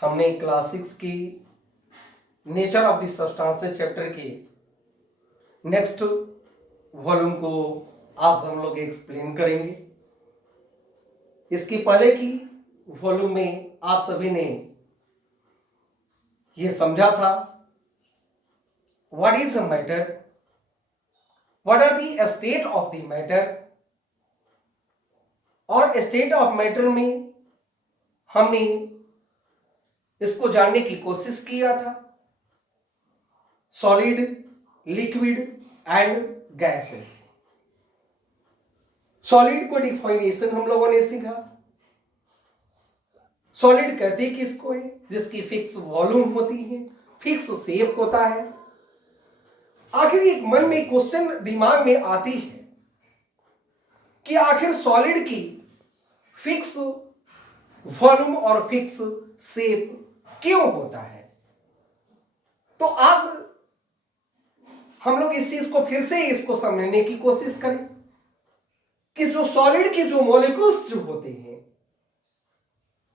हमने क्लास 6 की nature of the substances chapter के नेक्स्ट वॉल्यूम को आज हम लोग एक्सप्लेन करेंगे। इसके पहले की वॉल्यूम में आप सभी ने ये समझा था what is a matter, what are the state of the matter, और स्टेट ऑफ मैटर में हमने इसको जानने की कोशिश किया था solid, liquid and gases. Solid को डिफाइनेशन हम लोगों ने सीखा। सॉलिड कहते किसको है? जिसकी फिक्स वॉल्यूम होती है, फिक्स शेप होता है। आखिर एक मन में क्वेश्चन दिमाग में आती है कि आखिर सॉलिड की फिक्स वॉल्यूम और फिक्स शेप क्यों होता है? तो आज हम लोग इस चीज को फिर से इसको समझने की कोशिश करें कि जो सॉलिड के जो मॉलिक्यूल्स जो होते हैं,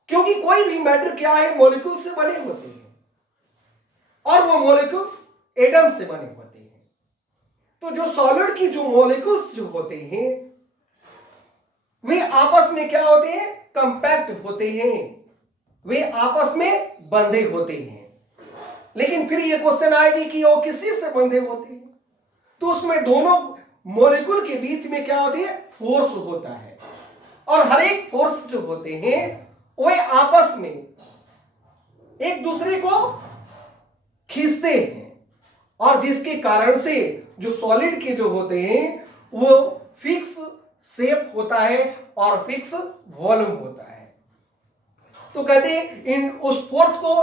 क्योंकि कोई भी मैटर क्या है, मॉलिक्यूल से बने होते हैं और वो मॉलिक्यूल्स एटम से बने होते हैं। तो जो सॉलिड की जो मॉलिक्यूल्स जो होते हैं वे आपस में क्या होते हैं? कंपैक्ट होते हैं, वे आपस में बंधे होते हैं। लेकिन फिर ये क्वेश्चन आएगी कि वो किस चीज से बंधे होते हैं? तो उसमें दोनों मॉलिक्यूल के बीच में क्या होती है? फोर्स होता है। और हर एक फोर्स जो होते हैं वे आपस में एक दूसरे को खींचते हैं, और जिसके कारण से जो सॉलिड के जो होते हैं वो फिक्स शेप होता है और फिक्स वॉल्यूम होता है। तो कहते हैं इन उस फोर्स को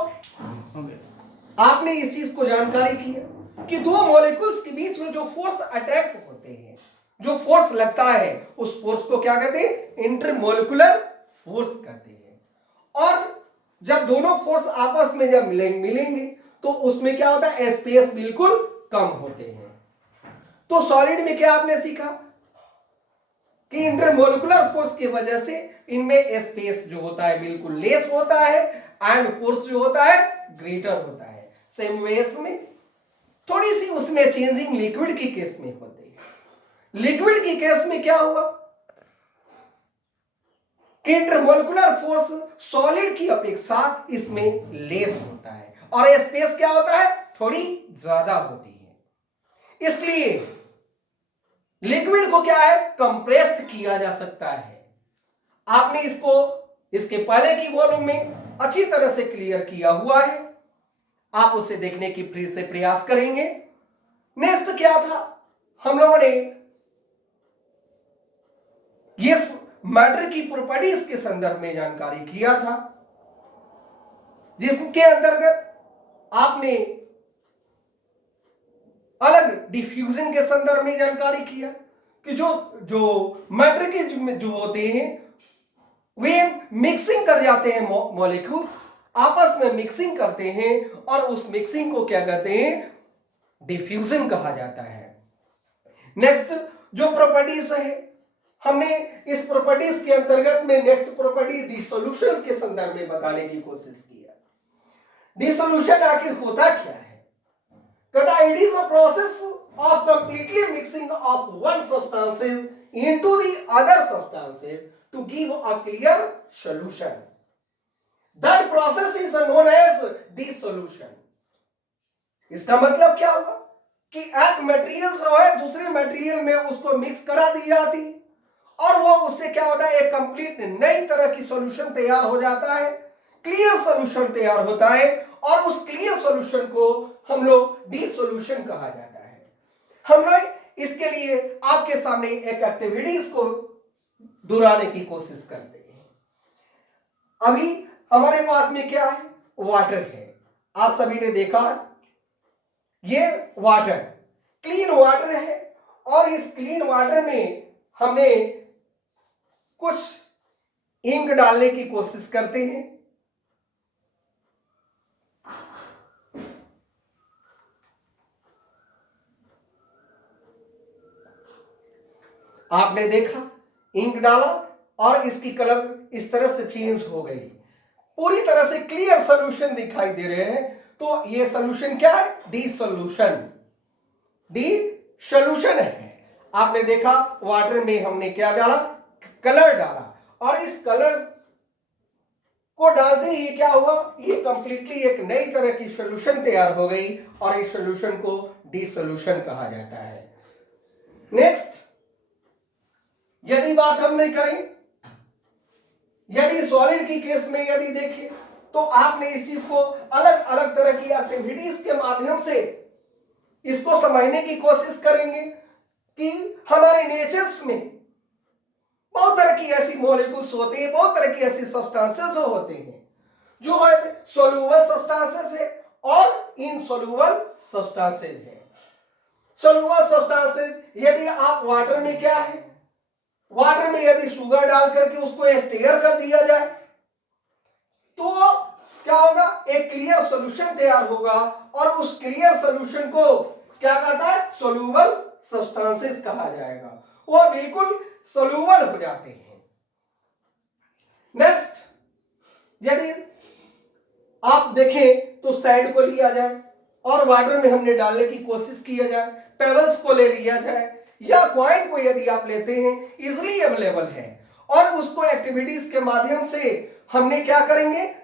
आपने इस चीज को जानकारी की है कि दो मॉलिक्यूल्स के बीच में जो फोर्स अटैक होते हैं, जो फोर्स लगता है, उस फोर्स को क्या कहते हैं? इंटरमोलिकुलर फोर्स कहते हैं। और जब दोनों फोर्स आपस में जब मिलेंगे तो उसमें क्या होता है? स्पेस बिल्कुल कम होते हैं। तो सॉलिड में क्या आपने सीखा कि इंटरमोलिकुलर फोर्स की वजह से इनमें स्पेस जो होता है बिल्कुल लेस होता है एंड फोर्स जो होता है ग्रेटर होता है। सेम वेस में थोड़ी सी उसमें चेंजिंग लिक्विड की केस में होती है। लिक्विड की केस में क्या हुआ कि इंटरमोलिकुलर फोर्स सॉलिड की अपेक्षा इसमें लेस होता है और स्पेस क्या होता है? थोड़ी ज्यादा होती है। इसलिए लिक्विड को क्या है? कंप्रेस्ड किया जा सकता है। आपने इसको इसके पहले की वॉल्यूम में अच्छी तरह से क्लियर किया हुआ है, आप उसे देखने की फिर से प्रयास करेंगे। नेक्स्ट क्या था? हम लोगों ने ये मैटर की प्रॉपर्टीज के संदर्भ में जानकारी किया था, जिसके अंतर्गत आपने अलग डिफ्यूजन के संदर्भ में जानकारी किया कि जो जो मैटर के जो होते हैं वे मिक्सिंग कर जाते हैं, मॉलिक्यूल्स आपस में मिक्सिंग करते हैं और उस मिक्सिंग को क्या कहते हैं? डिफ्यूजन कहा जाता है। नेक्स्ट जो प्रॉपर्टीज है, हमने इस प्रॉपर्टीज के अंतर्गत में नेक्स्ट प्रॉपर्टी डिसोल्यूशन के संदर्भ में बताने की कोशिश की है। डिसोल्यूशन आखिर होता क्या है? कहता it is a process of completely mixing of one substances into the other substances to give a clear solution. That process is known as dissolution. इसका मतलब क्या होगा कि एक मटेरियल जो है दूसरे मटेरियल में उसको मिक्स करा दी जाती और वो उससे क्या होता है? एक कंप्लीट नई तरह की सॉल्यूशन तैयार हो जाता है, क्लियर सॉल्यूशन तैयार होता है, और उस क्लियर सॉल्यूशन को हम लोग डिसोल्यूशन कहा जाता है। हम लोग इसके लिए आपके सामने एक एक्टिविटीज को दोहराने की कोशिश करते हैं। अभी हमारे पास में क्या है? वाटर है। आप सभी ने देखा ये वाटर क्लीन वाटर है, और इस क्लीन वाटर में हमने कुछ इंक डालने की कोशिश करते हैं। आपने देखा इंक डाला और इसकी कलर इस तरह से चेंज हो गई। पूरी तरह से क्लियर सॉल्यूशन दिखाई दे रहे हैं, तो ये सॉल्यूशन क्या है? डी सॉल्यूशन है। आपने देखा वाटर में हमने क्या डाला? कलर डाला, और इस कलर को डालते ही क्या हुआ? ये कंप्लीटली एक नई तरह की सॉल्यूशन तैयार हो गई, और इस सॉल्यूशन को डी सॉल्यूशन कहा जाता है। नेक्स्ट, यदि बात हम नहीं करें, यदि सॉलिड की केस में यदि देखें, तो आपने इस चीज को अलग अलग तरह की एक्टिविटीज के माध्यम से इसको समझने की कोशिश करेंगे कि हमारे नेचर्स में बहुत तरह की ऐसी मॉलिक्यूल्स होते हैं, बहुत तरह की ऐसी सब्सटेंसेस होते हैं जो है सोल्यूबल सब्सटेंसेस है और इनसोल्यूबल सब्सटेंसेस है। सोल्यूबल सब्सटेंसेस, यदि आप वाटर में क्या है, वाटर में यदि शुगर डाल करके उसको स्टेयर कर दिया जाए तो क्या होगा? एक क्लियर सॉल्यूशन तैयार होगा, और उस क्लियर सॉल्यूशन को क्या कहता है? सोल्यूबल सब्सटेंसेस कहा जाएगा। वो बिल्कुल सोल्यूबल हो जाते हैं। नेक्स्ट, यदि आप देखें तो सैंड को लिया जाए और वाटर में हमने डालने की कोशिश किया जाए, पेबल्स को ले लिया जाए, या कॉइन को यदि आप लेते हैं, इजिली अवेलेबल है, और उसको एक्टिविटीज के माध्यम से हमने क्या करेंगे?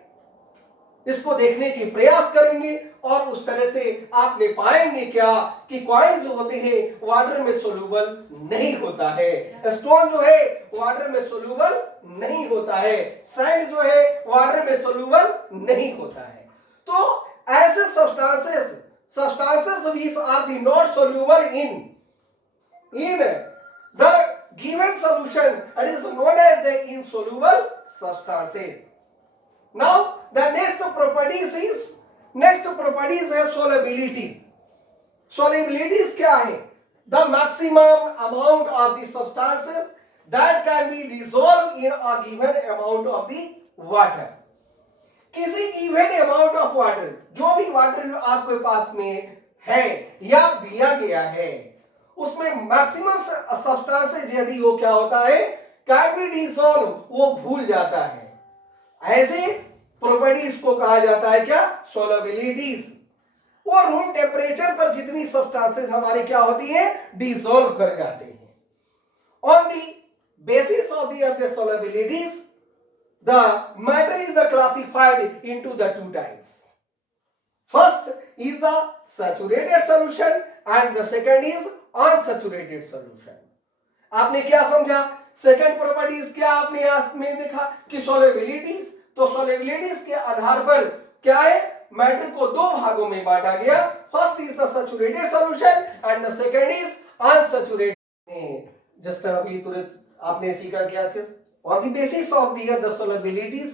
इसको देखने की प्रयास करेंगे, और उस तरह से आपने पाएंगे क्या कि कॉइन्स जो होते हैं वाटर में सोल्यूबल नहीं होता है, स्टोन जो है वाटर में सोल्यूबल नहीं होता है, सैंड जो है वाटर में सोल्यूबल नहीं होता है। तो ऐसे substances which are the not soluble in the given solution, it is known as the insoluble substances. Now the next properties है solubility. Solubilities क्या है? The maximum amount of the substances that can be dissolved in a given amount of the water. किसी given amount of water, जो भी water आपके पास में है या दिया गया है, उसमें मैक्सिमम सब्सटेंसेस यदि वो क्या होता है? कैन बी डिसॉल्व, वो भूल जाता है। ऐसे प्रॉपर्टीज को कहा जाता है क्या? सोलबिलिटीज। और रूम टेम्परेचर पर जितनी सब्सटेंसेस हमारी क्या होती है? डिसॉल्व कर जाते हैं। On the basis of the solubilities, the matter is classified into the two types. First is the saturated solution and the second is unsaturated solution. आपने क्या समझा? सेकंड प्रॉपर्टीज क्या आपने में देखा कि सोलेबिलिटीज, तो सोलेबिलिटीज के आधार पर क्या है? मैटर को दो भागों में बांटा गया। First is the saturated solution and the second is unsaturated. Just अभी तुरंत आपने सीखा क्या चीज? On the basis of the solubilities,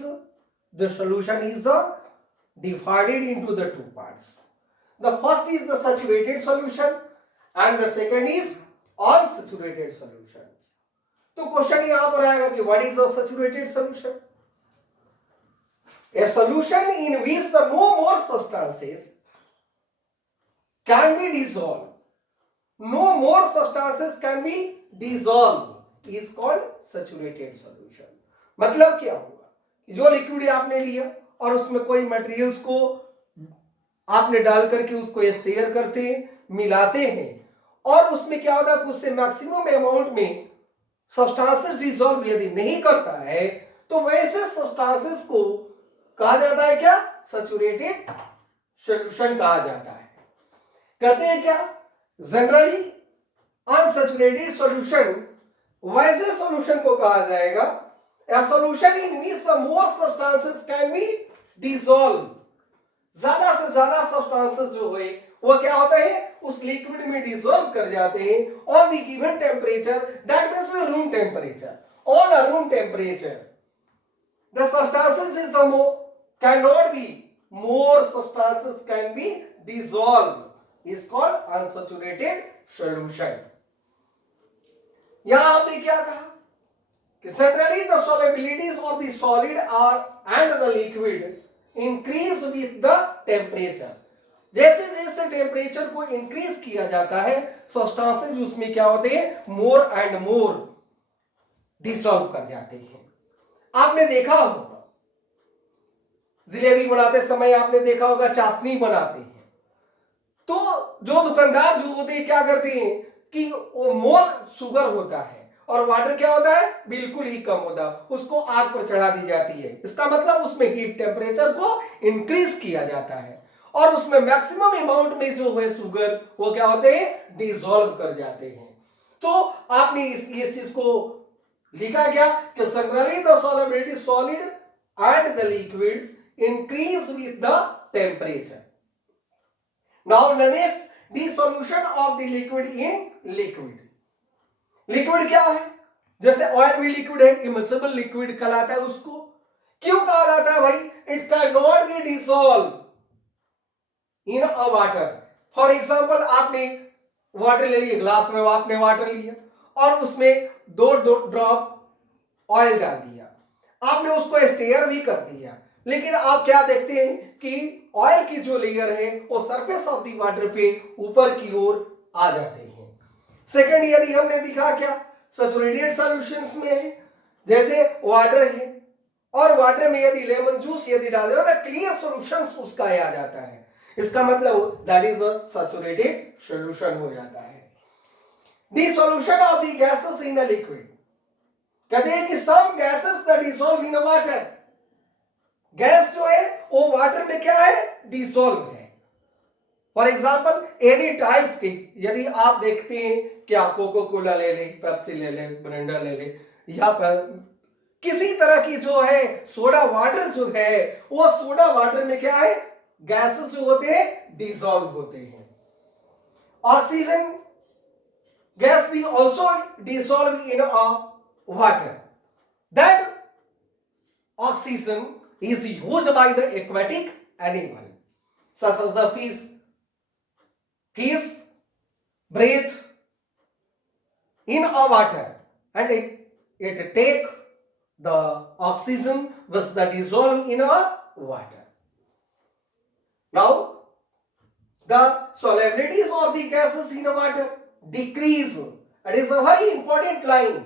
the solution is divided into the two parts. The first is the saturated solution and the second is unsaturated solution. तो question यहाँ पर आएगा कि what is a saturated solution? A solution in which the no more substances can be dissolved. No more substances can be dissolved. is called saturated solution. मतलब क्या हुआ? जो liquid आपने लिया और उसमें कोई मटेरियल्स को आपने डाल करके उसको स्टेयर करते हैं, मिलाते हैं, और उसमें क्या होता है? उससे मैक्सिमम अमाउंट में सब्सटेंसेस डिसॉल्व यदि नहीं करता है, तो वैसे सब्सटेंसेस को कहा जाता है क्या? सैचुरेटेड सॉल्यूशन कहा जाता है। कहते हैं क्या? जनरली अनसैचुरेटेड सॉल्यूशन वैसे सॉल्यूशन को कहा जाएगा a solution in which the more substances can be dissolved. ज्यादा से ज्यादा सब्सटेंसेस जो है वो क्या होता है? उस लिक्विड में डिसॉल्व कर जाते हैं on the given temperature, that means room temperature. On a room temperature the substances is the more cannot be more substances can be dissolved is called unsaturated solution. यहां आपने क्या कहा कि generally the solubilities of the solid are and the liquid increase with the temperature. जैसे जैसे temperature को increase किया जाता है, सब्सटेंसेस उसमें क्या होते हैं? मोर एंड मोर डिसॉल्व कर जाते हैं। आपने देखा होगा जिलेबी बनाते समय आपने देखा होगा चाशनी बनाते हैं, तो जो दुकानदार जो होते हैं क्या करते हैं कि वो मोल शुगर होता है और वाटर क्या होता है, बिल्कुल ही कम होता है, उसको आग पर चढ़ा दी जाती है। इसका मतलब उसमें हीट टेम्परेचर को इंक्रीज किया जाता है और उसमें मैक्सिमम अमाउंट में जो है शुगर वो क्या होते हैं, डिसॉल्व कर जाते हैं। तो आपने इस चीज को लिखा क्या कि generally the solubility solid and the liquids increase with the temperature. Now the next, dissolution of the liquid in liquid. Liquid क्या है, जैसे ऑयल भी लिक्विड है, इमिसिबल लिक्विड कहलाता है उसको। क्यों कहा जाता है भाई, it can not be dissolve in a water. For example आपने वाटर ले लिया, ग्लास में आपने वाटर लिया और उसमें दो ड्रॉप ऑयल डाल दिया, आपने उसको स्टेयर भी कर दिया, लेकिन आप क्या देखते हैं कि ऑयल की जो लेयर है वो सरफेस ऑफ द वाटर पे ऊपर की ओर आ जाते हैं। सेकंड, यदि हमने दिखा क्या सैचुरेटेड सॉल्यूशंस में है, जैसे वाटर है और वाटर में यदि लेमन जूस यदि डाल दो तो क्लियर सॉल्यूशंस उसका आ जाता है, इसका मतलब that is a saturated solution हो जाता है। Dissolution of the gases in a liquid, कहते हैं कि some gases that dissolve in water, gas जो है वो वाटर में क्या है, डिसॉल्व है। फॉर एग्जाम्पल एनी टाइप्स की, यदि आप देखते हैं कि आप कोको कोला ले ले, पेप्सी ले ले, मिरिंडा ले ले, या पर किसी तरह की जो है सोडा वाटर जो है, वो सोडा वाटर में क्या है, गैसेस जो होते हैं डिसॉल्व होते हैं। ऑक्सीजन गैस भी also dissolve in a water. That oxygen is used by the aquatic animal such as the fish. Fish breathe in a water and it take the oxygen which that dissolve in a water. Now the solubilities of the gases in a water decrease. It is a very important line.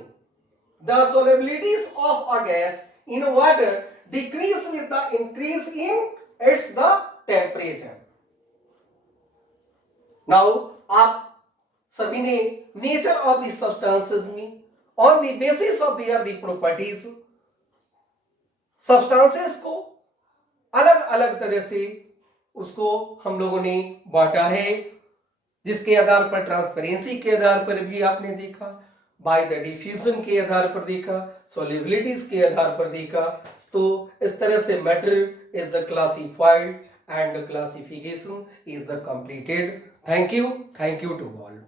The solubilities of a gas in water decrease with the increase in its the temperature. Now आप सभी ने nature of the substances में on the basis of their the properties substances को अलग अलग तरह से उसको हम लोगों ने बांटा है, जिसके आधार पर ट्रांसपेरेंसी के आधार पर भी आपने देखा, बाय द डिफ्यूजन के आधार पर देखा, सॉल्युबिलिटीज के आधार पर देखा। तो इस तरह से matter is the classified and the classification is the completed. Thank you to all.